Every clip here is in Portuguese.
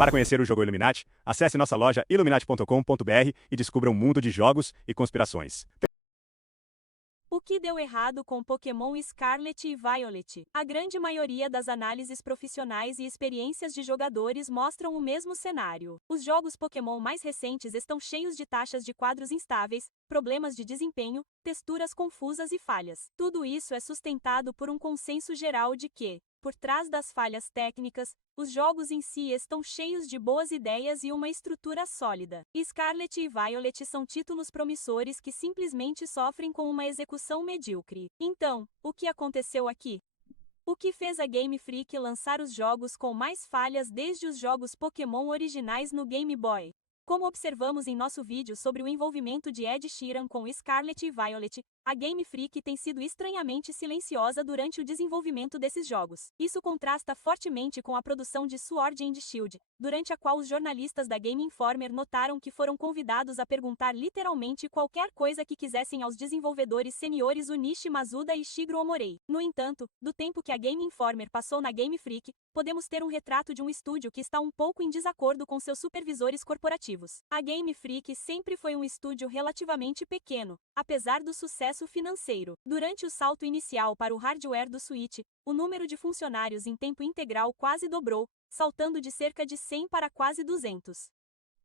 Para conhecer o jogo Illuminati, acesse nossa loja illuminati.com.br e descubra um mundo de jogos e conspirações. O que deu errado com Pokémon Scarlet e Violet? A grande maioria das análises profissionais e experiências de jogadores mostram o mesmo cenário. Os jogos Pokémon mais recentes estão cheios de taxas de quadros instáveis, problemas de desempenho, texturas confusas e falhas. Tudo isso é sustentado por um consenso geral de que, por trás das falhas técnicas, os jogos em si estão cheios de boas ideias e uma estrutura sólida. Scarlet e Violet são títulos promissores que simplesmente sofrem com uma execução medíocre. Então, o que aconteceu aqui? O que fez a Game Freak lançar os jogos com mais falhas desde os jogos Pokémon originais no Game Boy? Como observamos em nosso vídeo sobre o envolvimento de Ed Sheeran com Scarlet e Violet, a Game Freak tem sido estranhamente silenciosa durante o desenvolvimento desses jogos. Isso contrasta fortemente com a produção de Sword and Shield, durante a qual os jornalistas da Game Informer notaram que foram convidados a perguntar literalmente qualquer coisa que quisessem aos desenvolvedores seniores Unishi Masuda e Shigeru Omorei. No entanto, do tempo que a Game Informer passou na Game Freak, podemos ter um retrato de um estúdio que está um pouco em desacordo com seus supervisores corporativos. A Game Freak sempre foi um estúdio relativamente pequeno, apesar do sucesso financeiro. Durante o salto inicial para o hardware do Switch, o número de funcionários em tempo integral quase dobrou, saltando de cerca de 100 para quase 200.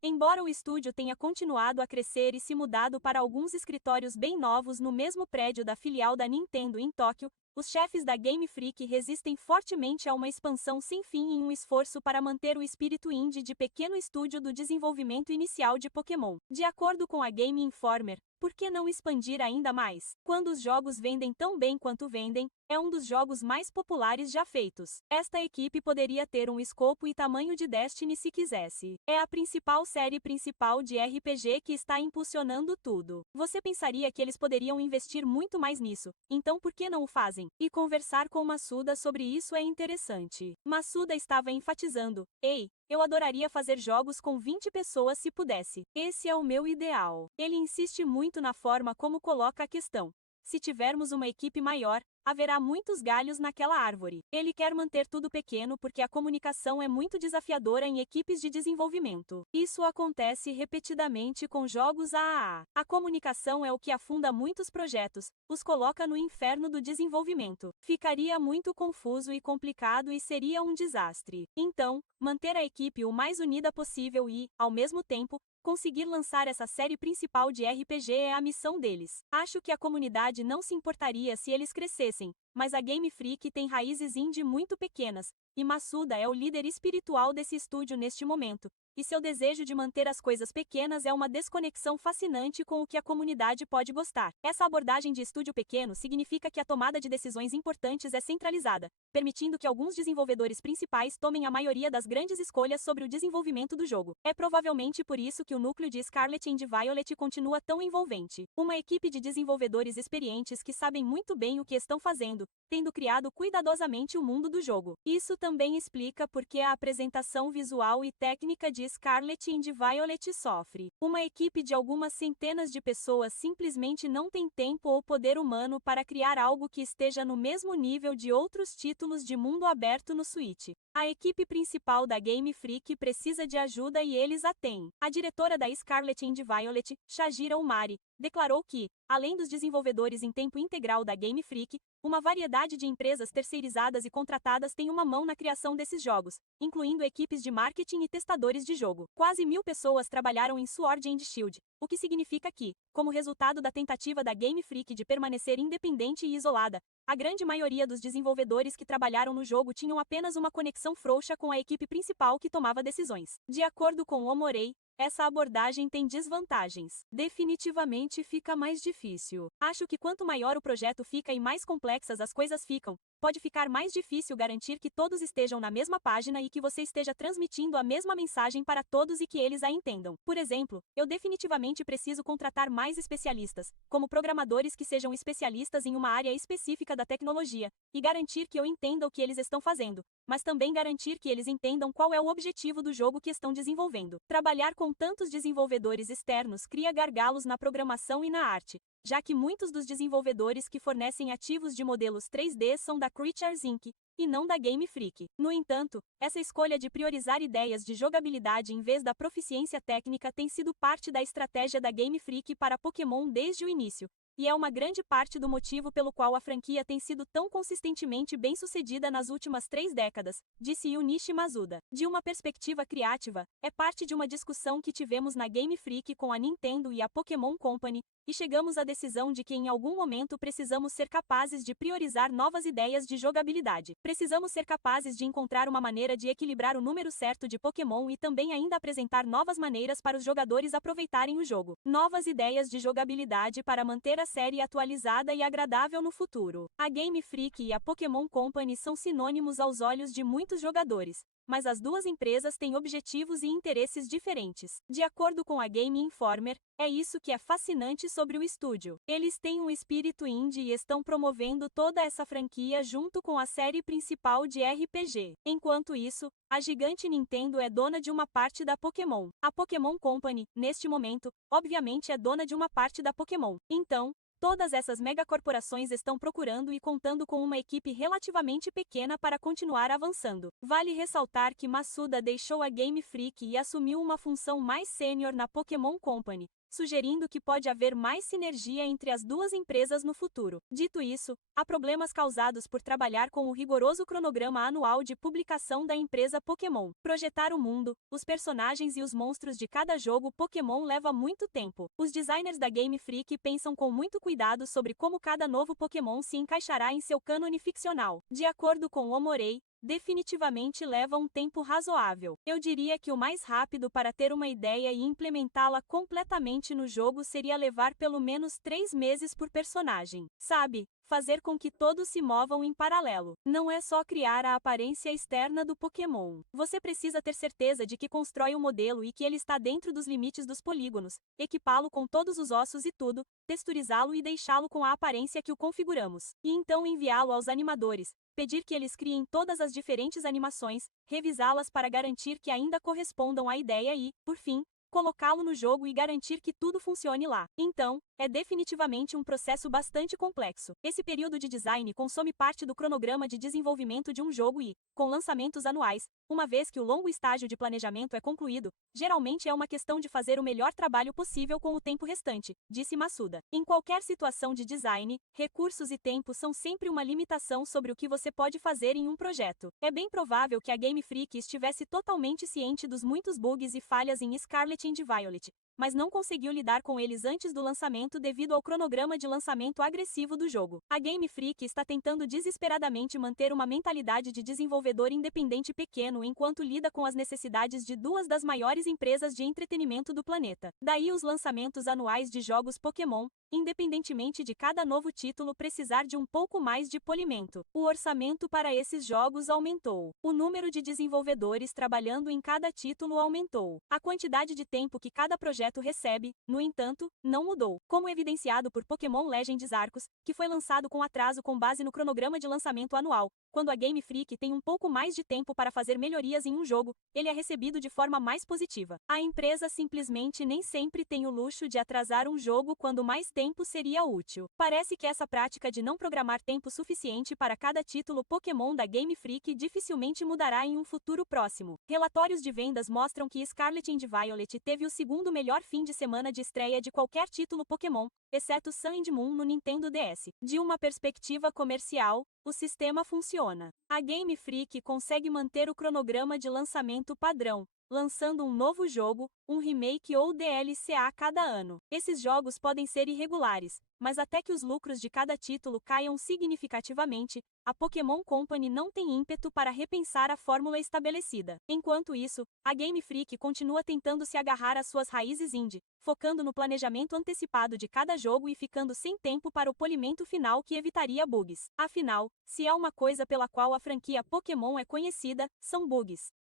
Embora o estúdio tenha continuado a crescer e se mudado para alguns escritórios bem novos no mesmo prédio da filial da Nintendo em Tóquio, os chefes da Game Freak resistem fortemente a uma expansão sem fim em um esforço para manter o espírito indie de pequeno estúdio do desenvolvimento inicial de Pokémon. De acordo com a Game Informer, por que não expandir ainda mais? Quando os jogos vendem tão bem quanto vendem, é um dos jogos mais populares já feitos. Esta equipe poderia ter um escopo e tamanho de Destiny se quisesse. É a principal série principal de RPG que está impulsionando tudo. Você pensaria que eles poderiam investir muito mais nisso, então por que não o fazem? E conversar com Masuda sobre isso é interessante. Masuda estava enfatizando: ei, eu adoraria fazer jogos com 20 pessoas se pudesse. Esse é o meu ideal. Ele insiste muito na forma como coloca a questão. Se tivermos uma equipe maior, haverá muitos galhos naquela árvore. Ele quer manter tudo pequeno porque a comunicação é muito desafiadora em equipes de desenvolvimento. Isso acontece repetidamente com jogos AAA. A comunicação é o que afunda muitos projetos, os coloca no inferno do desenvolvimento. Ficaria muito confuso e complicado e seria um desastre. Então, manter a equipe o mais unida possível e, ao mesmo tempo, conseguir lançar essa série principal de RPG é a missão deles. Acho que a comunidade não se importaria se eles crescessem, mas a Game Freak tem raízes indie muito pequenas, e Masuda é o líder espiritual desse estúdio neste momento, e seu desejo de manter as coisas pequenas é uma desconexão fascinante com o que a comunidade pode gostar. Essa abordagem de estúdio pequeno significa que a tomada de decisões importantes é centralizada, permitindo que alguns desenvolvedores principais tomem a maioria das grandes escolhas sobre o desenvolvimento do jogo. É provavelmente por isso que o núcleo de Scarlet and Violet continua tão envolvente. Uma equipe de desenvolvedores experientes que sabem muito bem o que estão fazendo, tendo criado cuidadosamente o mundo do jogo. Isso também explica por que a apresentação visual e técnica de Scarlet and Violet sofre. Uma equipe de algumas centenas de pessoas simplesmente não tem tempo ou poder humano para criar algo que esteja no mesmo nível de outros títulos de mundo aberto no Switch. A equipe principal da Game Freak precisa de ajuda e eles a têm. A diretora da Scarlet and Violet, Shajira Umari, declarou que, além dos desenvolvedores em tempo integral da Game Freak, uma variedade de empresas terceirizadas e contratadas tem uma mão na criação desses jogos, incluindo equipes de marketing e testadores de jogo. Quase 1000 pessoas trabalharam em Sword and Shield, o que significa que, como resultado da tentativa da Game Freak de permanecer independente e isolada, a grande maioria dos desenvolvedores que trabalharam no jogo tinham apenas uma conexão frouxa com a equipe principal que tomava decisões. De acordo com Omorei, essa abordagem tem desvantagens. Definitivamente fica mais difícil. Acho que quanto maior o projeto fica e mais complexas as coisas ficam, pode ficar mais difícil garantir que todos estejam na mesma página e que você esteja transmitindo a mesma mensagem para todos e que eles a entendam. Por exemplo, eu definitivamente preciso contratar mais especialistas, como programadores que sejam especialistas em uma área específica da tecnologia, e garantir que eu entenda o que eles estão fazendo, mas também garantir que eles entendam qual é o objetivo do jogo que estão desenvolvendo. Trabalhar com tantos desenvolvedores externos cria gargalos na programação e na arte, já que muitos dos desenvolvedores que fornecem ativos de modelos 3D são da Creatures Inc. e não da Game Freak. No entanto, essa escolha de priorizar ideias de jogabilidade em vez da proficiência técnica tem sido parte da estratégia da Game Freak para Pokémon desde o início, e é uma grande parte do motivo pelo qual a franquia tem sido tão consistentemente bem-sucedida nas últimas 3 décadas, disse Junichi Masuda. De uma perspectiva criativa, é parte de uma discussão que tivemos na Game Freak com a Nintendo e a Pokémon Company, e chegamos à decisão de que em algum momento precisamos ser capazes de priorizar novas ideias de jogabilidade. Precisamos ser capazes de encontrar uma maneira de equilibrar o número certo de Pokémon e também ainda apresentar novas maneiras para os jogadores aproveitarem o jogo. Novas ideias de jogabilidade para manter a série atualizada e agradável no futuro. A Game Freak e a Pokémon Company são sinônimos aos olhos de muitos jogadores, mas as duas empresas têm objetivos e interesses diferentes. De acordo com a Game Informer, é isso que é fascinante sobre o estúdio. Eles têm um espírito indie e estão promovendo toda essa franquia junto com a série principal de RPG. Enquanto isso, a gigante Nintendo é dona de uma parte da Pokémon. A Pokémon Company, neste momento, obviamente é dona de uma parte da Pokémon. Então, todas essas megacorporações estão procurando e contando com uma equipe relativamente pequena para continuar avançando. Vale ressaltar que Masuda deixou a Game Freak e assumiu uma função mais sênior na Pokémon Company, sugerindo que pode haver mais sinergia entre as duas empresas no futuro. Dito isso, há problemas causados por trabalhar com o rigoroso cronograma anual de publicação da empresa Pokémon. Projetar o mundo, os personagens e os monstros de cada jogo Pokémon leva muito tempo. Os designers da Game Freak pensam com muito cuidado sobre como cada novo Pokémon se encaixará em seu cânone ficcional. De acordo com Omorei, definitivamente leva um tempo razoável. Eu diria que o mais rápido para ter uma ideia e implementá-la completamente no jogo seria levar pelo menos 3 meses por personagem. Sabe? Fazer com que todos se movam em paralelo. Não é só criar a aparência externa do Pokémon. Você precisa ter certeza de que constrói um modelo e que ele está dentro dos limites dos polígonos, equipá-lo com todos os ossos e tudo, texturizá-lo e deixá-lo com a aparência que o configuramos. E então enviá-lo aos animadores, pedir que eles criem todas as diferentes animações, revisá-las para garantir que ainda correspondam à ideia e, por fim, colocá-lo no jogo e garantir que tudo funcione lá. Então, é definitivamente um processo bastante complexo. Esse período de design consome parte do cronograma de desenvolvimento de um jogo e, com lançamentos anuais, uma vez que o longo estágio de planejamento é concluído, geralmente é uma questão de fazer o melhor trabalho possível com o tempo restante, disse Masuda. Em qualquer situação de design, recursos e tempo são sempre uma limitação sobre o que você pode fazer em um projeto. É bem provável que a Game Freak estivesse totalmente ciente dos muitos bugs e falhas em Scarlet and Violet, mas não conseguiu lidar com eles antes do lançamento devido ao cronograma de lançamento agressivo do jogo. A Game Freak está tentando desesperadamente manter uma mentalidade de desenvolvedor independente pequeno enquanto lida com as necessidades de duas das maiores empresas de entretenimento do planeta. Daí os lançamentos anuais de jogos Pokémon, independentemente de cada novo título precisar de um pouco mais de polimento. O orçamento para esses jogos aumentou. O número de desenvolvedores trabalhando em cada título aumentou. A quantidade de tempo que cada projeto recebe, no entanto, não mudou. Como evidenciado por Pokémon Legends Arceus, que foi lançado com atraso com base no cronograma de lançamento anual. Quando a Game Freak tem um pouco mais de tempo para fazer melhorias em um jogo, ele é recebido de forma mais positiva. A empresa simplesmente nem sempre tem o luxo de atrasar um jogo quando mais tempo seria útil. Parece que essa prática de não programar tempo suficiente para cada título Pokémon da Game Freak dificilmente mudará em um futuro próximo. Relatórios de vendas mostram que Scarlet and Violet teve o segundo melhor fim de semana de estreia de qualquer título Pokémon, exceto Sun and Moon no Nintendo DS. De uma perspectiva comercial, o sistema funciona. A Game Freak consegue manter o cronograma de lançamento padrão, lançando um novo jogo, um remake ou DLC a cada ano. Esses jogos podem ser irregulares, mas até que os lucros de cada título caiam significativamente, a Pokémon Company não tem ímpeto para repensar a fórmula estabelecida. Enquanto isso, a Game Freak continua tentando se agarrar às suas raízes indie, focando no planejamento antecipado de cada jogo e ficando sem tempo para o polimento final que evitaria bugs. Afinal, se há uma coisa pela qual a franquia Pokémon é conhecida, são bugs.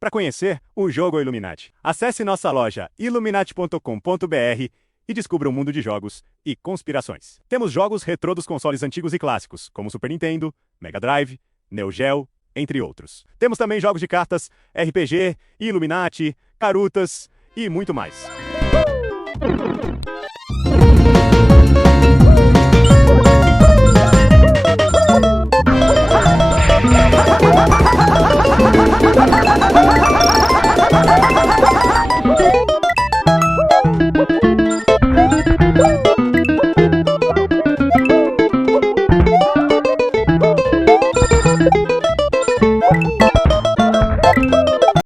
Para conhecer o jogo Illuminati, acesse nossa loja illuminati.com.br e descubra um mundo de jogos e conspirações. Temos jogos retrô dos consoles antigos e clássicos, como Super Nintendo, Mega Drive, Neo Geo, entre outros. Temos também jogos de cartas, RPG, Illuminati, carutas e muito mais.